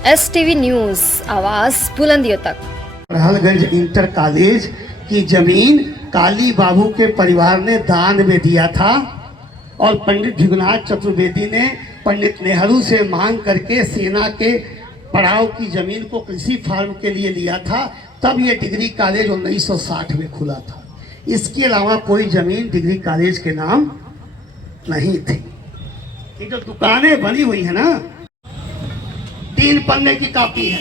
STV news, आवाज़ बुलंदियों तक। रहलगंज inter college की जमीन काली बाबू के परिवार ने दान में दिया था और पंडित भृगुनाथ चतुर्वेदी ने पंडित नेहरू से मांग करके सेना के पड़ाव की जमीन को कृषि फार्म के लिए लिया था। तब ये डिग्री कॉलेज 1960 में खुला था। इसके अलावा कोई जमीन डिग्री कॉलेज के नाम नहीं थी। ये जो दुकानें बनी हुई है ना, 3 पन्ने की कॉपी है,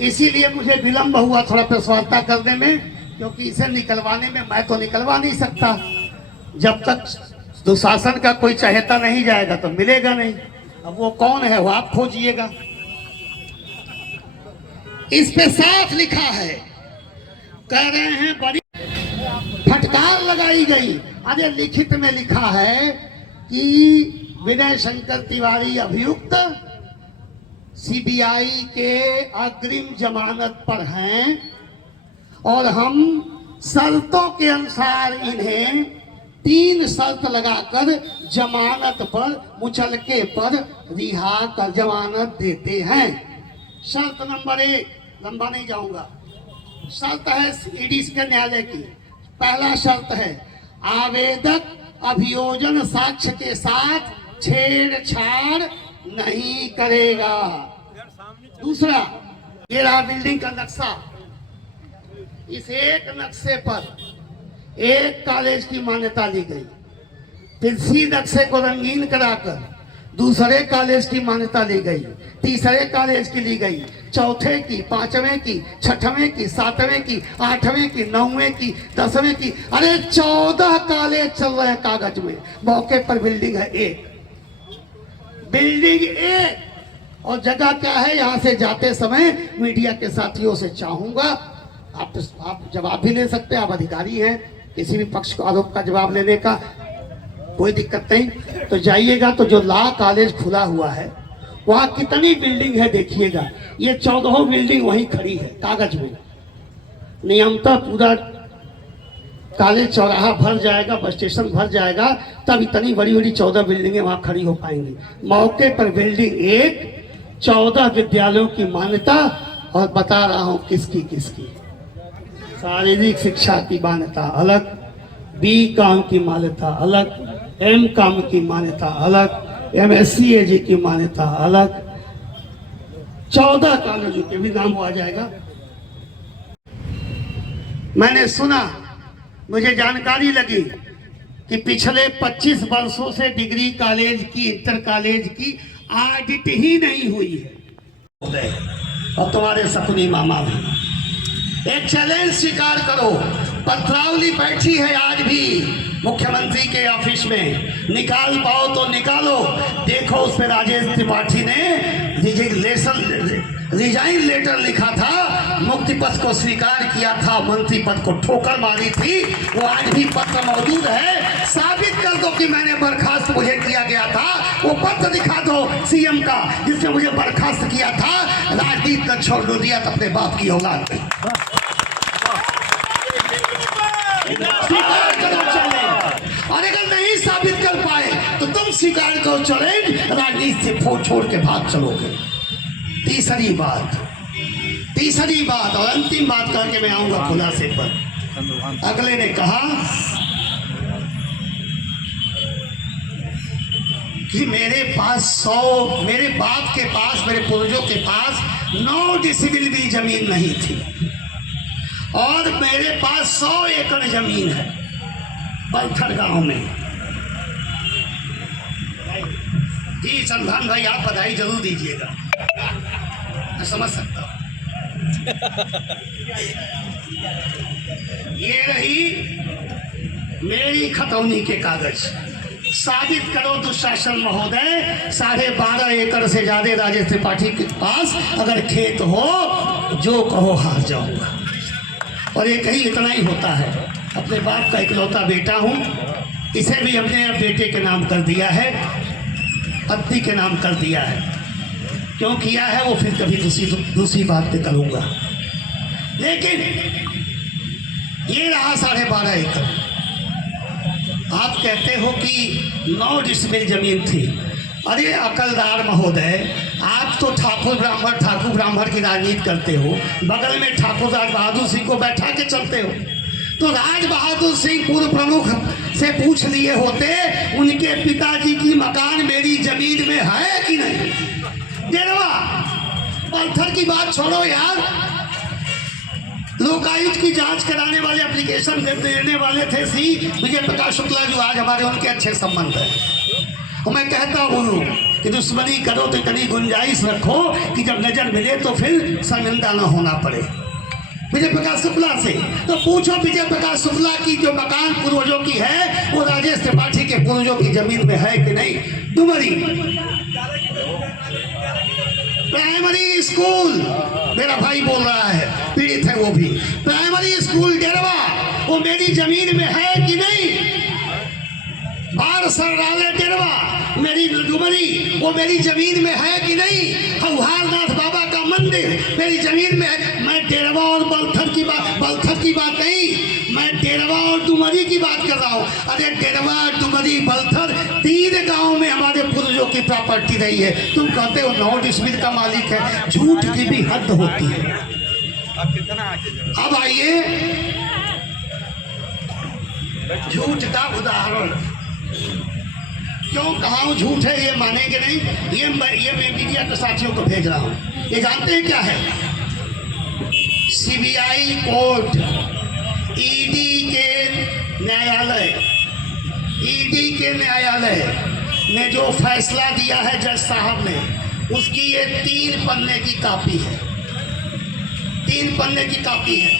इसीलिए मुझे विलंब हुआ थोड़ा प्रश्वार्ता करने में, क्योंकि इसे निकलवाने में मैं तो निकलवा नहीं सकता। जब तक दुशासन का कोई चहेता नहीं जाएगा तो मिलेगा नहीं। अब वो कौन है वो आप खोजिएगा। इस पे साफ लिखा है, कह रहे हैं बड़ी फटकार लगाई गई। अरे लिखित में लिखा है कि विनय शंकर तिवारी अभियुक्त सीबीआई के अग्रिम जमानत पर हैं और हम शर्तों के अनुसार इन्हें 3 शर्त लगाकर जमानत पर मुचलके पर रिहा कर जमानत देते हैं। शर्त नंबर 1, लंबा नहीं जाऊंगा, शर्त है ईडी के न्यायालय की। पहला शर्त है आवेदक अभियोजन साक्ष्य के साथ छेड़छाड़ नहीं करेगा। दूसरा, ये रहा बिल्डिंग का नक्शा। इस एक नक्शे पर एक कॉलेज की मान्यता ली गई, फिर इसी नक्शे को रंगीन कराकर दूसरे कॉलेज की मान्यता ली गई, तीसरे कॉलेज की ली गई, चौथे की, 5वें की, 6वें की, 7वें की, 8वें की, 9वें की, 10वें की। अरे 14 कॉलेज चल रहे हैं कागज में। मौके पर बिल्डिंग है एक, बिल्डिंग एक। और जगह क्या है, यहां से जाते समय मीडिया के साथियों से चाहूंगा, आप जवाब भी ले सकते हैं, आप अधिकारी हैं, किसी भी पक्ष को आरोप का जवाब लेने का कोई दिक्कत नहीं। तो जाइएगा तो जो लॉ कॉलेज खुला हुआ है वहां कितनी बिल्डिंग है देखिएगा। ये 14 बिल्डिंग वहीं खड़ी है कागज में। नियमतः पूरा कॉलेज चौराहा भर जाएगा, बस स्टेशन भर जाएगा, तब इतनी बड़ी बड़ी 14 बिल्डिंगें वहां खड़ी हो पाएंगी। मौके पर बिल्डिंग एक, 14 विद्यालयों की मान्यता, और बता रहा हूं किसकी किसकी। शारीरिक शिक्षा की मान्यता अलग, B.Com की मान्यता अलग, M.Com की मान्यता अलग, MSc AG की मान्यता अलग। 14 कॉलेजों के भी नाम आ जाएगा। मैंने सुना, मुझे जानकारी लगी कि पिछले 25 वर्षों से डिग्री कॉलेज की, इंटर कॉलेज की ऑडिट ही नहीं हुई है। और तुम्हारे सपनी मामा भी एक चैलेंज स्वीकार करो। पत्रावली बैठी है आज भी मुख्यमंत्री के ऑफिस में, निकाल पाओ तो निकालो। देखो उस पर राजेश त्रिपाठी ने रिजाइन लेटर लिखा था, मुक्ति पद को स्वीकार किया था, मंत्री पद को ठोकर मारी थी। वो आज भी पत्र मौजूद है। साबित कर दो कि मैंने बर्खास्त मुझे किया गया था। वो पत्र दिखा दो सीएम का जिसने मुझे बर्खास्त किया था। राजनीति का छोड़ दो, दिया तो अपने बाप की औलाद में। स्वीकार करो चैलेंज, और अगर नहीं साबित कर पाए तो तुम स्वीकार करो चैलेंज, राजनीति से छोड़ के भाग चलोगे। तीसरी बात और अंतिम बात करके मैं आऊंगा खुलासे पर। अगले ने कहा कि मेरे बाप के पास, मेरे पूर्वजों के पास 9 डिसिमिल भी जमीन नहीं थी और मेरे पास 100 एकड़ जमीन है बलथर गांव में। जी संधान भाई, आप बधाई जरूर दीजिएगा, मैं समझ सकता हूं। ये रही मेरी खतौनी के कागज। साबित करो दुशासन महोदय, 12.5 एकड़ से ज्यादा राजेश त्रिपाठी के पास अगर खेत हो, जो कहो हार जाऊंगा। और एक ही इतना ही होता है। अपने बाप का इकलौता बेटा हूं, इसे भी हमने बेटे के नाम कर दिया है, पत्नी के नाम कर दिया है। क्यों किया है वो फिर कभी दूसरी बात पे करूंगा। लेकिन ये रहा 12.5 एकड़। आप कहते हो कि 9 डिसमिल जमीन थी। अरे अकलदार महोदय, आप तो था ठाकुर ब्राह्मण की राजनीति करते हो, बगल में ठाकुर राज बहादुर सिंह को बैठा के चलते हो। तो राज बहादुर सिंह पूर्व प्रमुख से पूछ लिए होते उनके पिताजी की मकान मेरी जमीन में है कि नहीं। डेरवा पत्थर की बात छोड़ो यार, लोकायुक्त की जांच कराने वाले एप्लीकेशन देने वाले थे सी विजय प्रकाश शुक्ला, जो आज हमारे उनके अच्छे संबंध है। और मैं कहता हूँ कि दुश्मनी करो तो इतनी गुंजाइश रखो कि जब नजर मिले तो फिर शर्मिंदा न होना पड़े। विजय प्रकाश शुक्ला से तो पूछो, विजय प्रकाश शुक्ला की जो मकान पूर्वजों की है वो राजेश त्रिपाठी के पूर्वजों की जमीन में है कि नहीं। डुमरी प्राइमरी स्कूल, मेरा भाई बोल रहा है, पीड़ित है वो भी। प्राइमरी स्कूल डेरवा वो मेरी जमीन में है कि नहीं। बार संग्रहालय डेरवा मेरी डुमरी वो मेरी जमीन में है कि नहीं। हौहारनाथ बाबा का मंदिर मेरी जमीन में है। मैं डेरवा और बलथर की बात नहीं, मैं डेरवा और डुमरी की बात कर रहा हूँ। अरे डेरवा, डुमरी, बलथर 3 गांव में हमारे पूर्वजों की प्रॉपर्टी रही है। तुम कहते हो 9 डिसमिल का मालिक है, झूठ की भी हद होती है। अब आइए झूठ का उदाहरण, क्यों कहा झूठ है ये मानेंगे नहीं। ये मैं मीडिया के साथियों को भेज रहा हूँ। ये जानते हैं क्या है? सीबीआई कोर्ट, ईडी के न्यायालय ने जो फैसला दिया है जज साहब ने, उसकी ये 3 पन्ने की कापी है। 3 पन्ने की कापी है।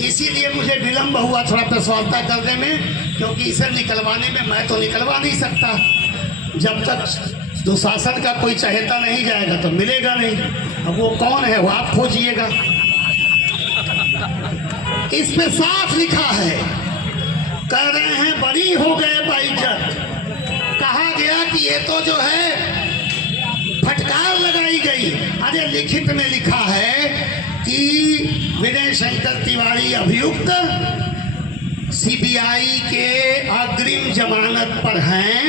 इसीलिए मुझे विलंब हुआ थोड़ा प्रश्नवार्ता करने में, क्योंकि इसे निकलवाने में मैं तो निकलवा नहीं सकता। जब तक दुशासन का कोई चहेता नहीं जाएगा तो मिलेगा नहीं। अब वो कौन है वो आप खोजिएगा। इस पे साफ लिखा है, कह रहे हैं बरी हो गए बाइज्जत। कहा गया कि ये तो जो है फटकार लगाई गई। अरे लिखित में लिखा है कि विनय शंकर तिवारी अभियुक्त सीबीआई के अग्रिम जमानत पर हैं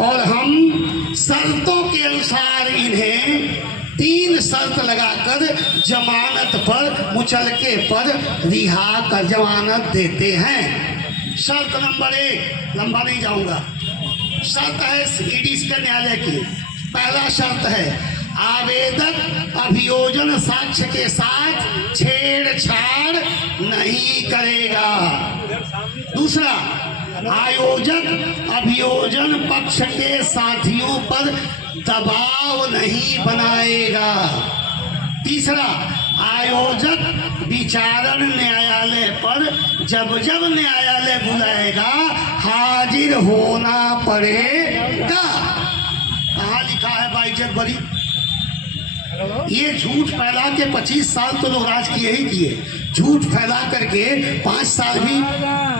और हम शर्तों के अनुसार इन्हें 3 शर्त लगाकर जमानत पर मुचलके पर रिहा कर जमानत देते हैं। शर्त नंबर 1, लंबा नहीं जाऊंगा, शर्त है ईडी के न्यायालय की। पहला शर्त है आवेदक अभियोजन साक्ष्य के साथ छेड़छाड़ नहीं करेगा। दूसरा, आयोजक अभियोजन पक्ष के साथियों पर दबाव नहीं बनाएगा। तीसरा, आयोजक विचारण न्यायालय पर जब जब न्यायालय बुलाएगा हाजिर होना पड़ेगा। कहाँ लिखा है बाइज्जत बरी? ये झूठ फैला के 25 साल तो लोग राज किए ही किए। झूठ फैला करके 5 साल भी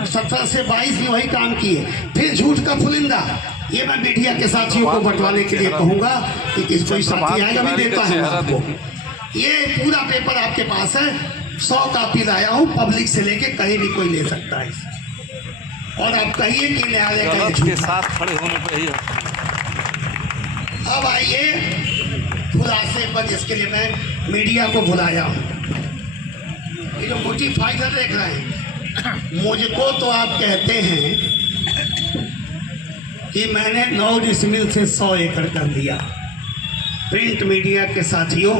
17 से 22 भी वही काम किए। फिर झूठ का फुलिंदा। ये मैं मीडिया के साथियों को बंटवाने के लिए कहूंगा कि किस कोई साथी आएगा भी देता है आपको। ये पूरा पेपर आपके पास है, 100 कॉपी लाया हूँ, पब्लिक से लेके कहीं भी कोई ले सकता है। और आप कहिए कि न्यायालय के साथ खड़े होने पर ही। अब आइए खुलासे पर, जिसके लिए मैं मीडिया को बुलाया हूँ। ये जो मोटी फाइल देख रहे हैं, मुझको तो आप कहते हैं कि मैंने 9 डिसमिल से 100 एकड़ कर दिया। प्रिंट मीडिया के साथियों,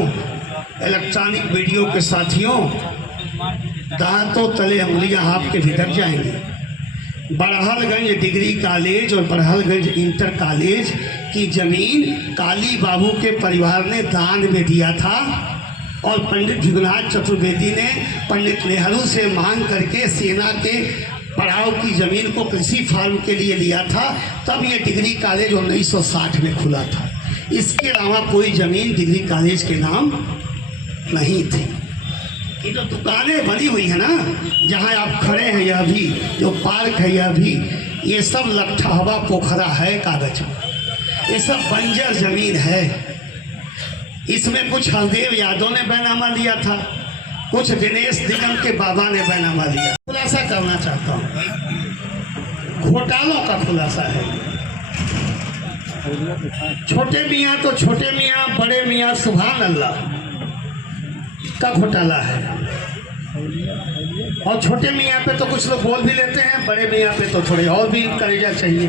इलेक्ट्रॉनिक वीडियो के साथियों, दांतों तले उंगलियां आपके भीतर जाएंगी। बड़हलगंज डिग्री कॉलेज और बड़हलगंज इंटर कॉलेज की जमीन काली बाबू के परिवार ने दान में दिया था और पंडित भृगुनाथ चतुर्वेदी ने पंडित नेहरू से मांग करके सेना के पड़ाव की जमीन को कृषि फार्म के लिए लिया था। तब ये डिग्री कॉलेज 1960 में खुला था। इसके अलावा कोई जमीन डिग्री कॉलेज के नाम नहीं थी। ये जो दुकानें बनी हुई है ना, जहाँ आप खड़े हैं, यह भी जो पार्क है, यह भी, ये सब लट्ठा हवा पोखरा है कागज में। ये सब बंजर जमीन है। इसमें कुछ हरदेव यादव ने बैनामा लिया था, कुछ दिनेश दिगम के बाबा ने बैनामा लिया। खुलासा करना चाहता हूँ, घोटालों का खुलासा है। छोटे मियाँ तो छोटे मियाँ, बड़े मियाँ सुभान अल्लाह का घोटाला है। और छोटे मियाँ पे तो कुछ लोग बोल भी लेते हैं, बड़े मियाँ पे तो थोड़े और भी कलेजा चाहिए।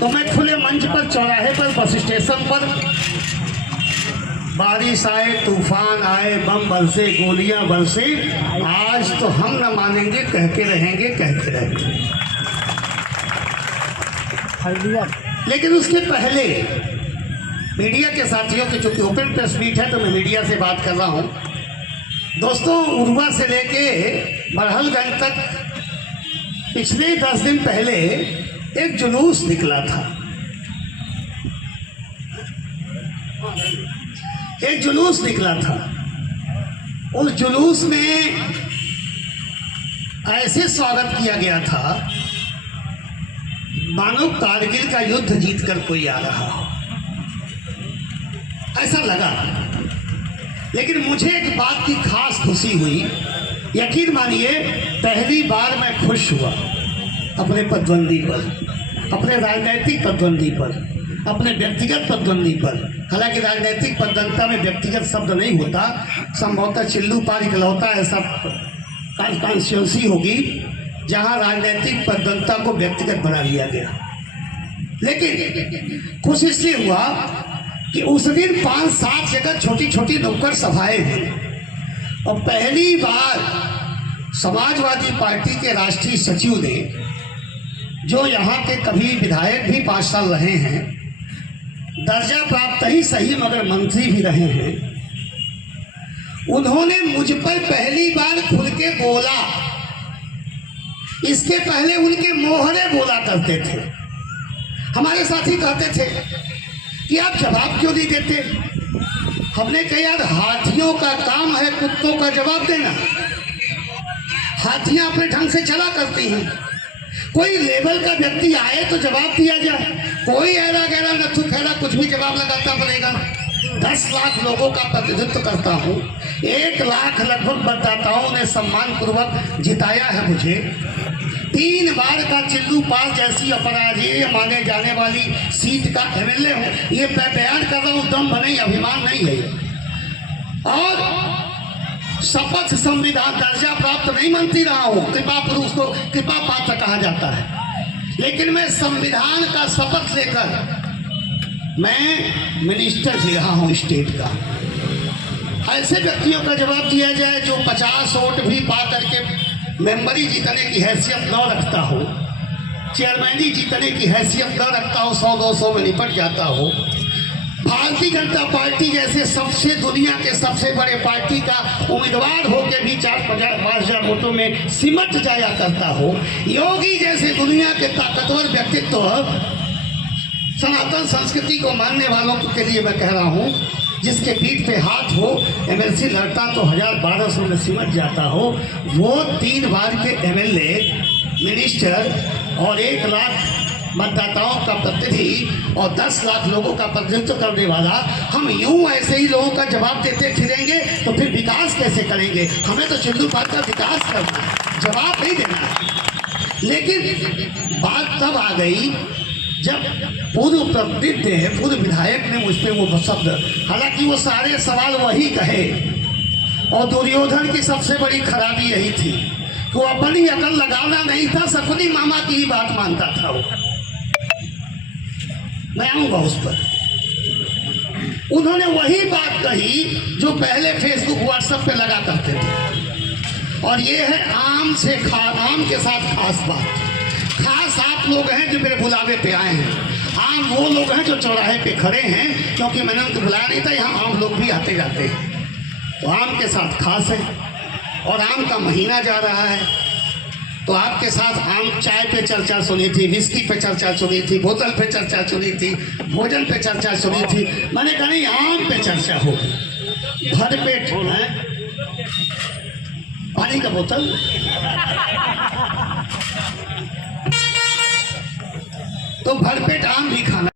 तो मैं खुले मंच पर, चौराहे पर, बस स्टेशन पर, बारिश आए, तूफान आए, बम बरसे, गोलियां बरसे, आज तो हम न मानेंगे, कहते रहेंगे, कहते रहेंगे। लेकिन उसके पहले मीडिया के साथियों की, चूंकि ओपन प्रेस मीट है तो मैं मीडिया से बात कर रहा हूं। दोस्तों, उरुआ से लेके बरहलगंज तक पिछले 10 दिन पहले एक जुलूस निकला था। एक जुलूस निकला था। उस जुलूस में ऐसे स्वागत किया गया था मानो कारगिल का युद्ध जीतकर कोई आ रहा हो, ऐसा लगा। लेकिन मुझे एक बात की खास खुशी हुई। यकीन मानिए, पहली बार मैं खुश हुआ अपने पगडंडी पर, अपने राजनीतिक पगडंडी पर, अपने व्यक्तिगत पगडंडी पर। हालांकि राजनीतिक पगडंडा में व्यक्तिगत शब्द नहीं होता, संभवतः चिल्लू पार इकलौता ऐसा कॉन्स्टिट्यूंसी होगी जहां राजनीतिक पगडंडा को व्यक्तिगत बना लिया गया। लेकिन खुश इसलिए हुआ कि उस दिन 5-7 जगह छोटी छोटी नुक्कड़ सभाएं हुई और पहली बार समाजवादी पार्टी के राष्ट्रीय सचिव ने, जो यहाँ के कभी विधायक भी 5 साल रहे हैं, दर्जा प्राप्त ही सही मगर मंत्री भी रहे हैं, उन्होंने मुझ पर पहली बार खुल के बोला। इसके पहले उनके मोहरे बोला करते थे। हमारे साथी कहते थे कि आप जवाब क्यों नहीं देते। हमने कहा यार, हाथियों का काम है कुत्तों का जवाब देना। हाथियां अपने ढंग से चला करती हैं। कोई लेवल का व्यक्ति आए तो जवाब दिया जाए। कोई ऐरा गैरा नथु खैरा कुछ भी जवाब लगाता बनेगा। 10 लाख लोगों का प्रतिनिधित्व करता हूँ। 1 लाख लगभग मतदाताओं ने सम्मान पूर्वक जिताया है मुझे। 3 बार का चिल्लू पाल जैसी अपराजेय माने जाने वाली सीट का एमएलए हूँ। ये मैं बयान कर रहा हूँ, दम नहीं, अभिमान नहीं है। और शपथ संविधान दर्जा प्राप्त नहीं मंत्री रहा हूँ, कृपा पुरुष को कृपा पात्र कहा जाता है। लेकिन मैं संविधान का शपथ लेकर मैं मिनिस्टर भी रहा हूँ स्टेट का। ऐसे व्यक्तियों का जवाब दिया जाए जो 50 वोट भी पा करके मेंबरी जीतने की हैसियत न रखता हो, चेयरमैनी जीतने की हैसियत न रखता हो, 100-200 में निपट जाता हो, भारतीय जनता पार्टी जैसे सबसे दुनिया के सबसे बड़े पार्टी का उम्मीदवार होकर भी 4-5 वोटों में सिमट जाया करता हो, योगी जैसे दुनिया के ताकतवर व्यक्तित्व, सनातन संस्कृति को मानने वालों के लिए मैं कह रहा हूँ, जिसके पीठ पे हाथ हो, एमएलसी लड़ता तो 1000-1200 में सिमट जाता हो, वो 3 बार के एमएलए, मिनिस्टर और 1 लाख मतदाताओं का प्रतिनिधि और 10 लाख लोगों का प्रतिनिधित्व करने वाला, हम यूं ऐसे ही लोगों का जवाब देते फिरेंगे तो फिर विकास कैसे करेंगे। हमें तो चिल्लू पाल का विकास करना है, जवाब नहीं देना है। लेकिन बात तब आ गई जब पूर्व प्रतिनिधि, पूर्व विधायक ने मुझ पर वो शब्द, हालांकि वो सारे सवाल वही कहे, और दुर्योधन की सबसे बड़ी खराबी यही थी कि वो अपनी अकल लगाना नहीं था, सकुनी मामा की ही बात मानता था वो। मैं आऊंगा उस पर। उन्होंने वही बात कही जो पहले फेसबुक व्हाट्सएप पे लगा करते थे, और ये है आम के साथ खास बात। खास आप लोग हैं जो मेरे बुलावे पे आए हैं, आम वो लोग हैं जो चौराहे पे खड़े हैं, क्योंकि मैंने उनको बुलाया नहीं था। यहाँ आम लोग भी आते जाते हैं, तो आम के साथ खास है। और आम का महीना जा रहा है, तो आपके साथ आम चाय पे चर्चा सुनी थी, विस्की पे चर्चा सुनी थी, बोतल पे चर्चा सुनी थी, भोजन पे चर्चा सुनी थी। मैंने कहा नहीं, आम पे चर्चा होगी। भरपेट है, पानी का बोतल, तो भरपेट आम भी खाना।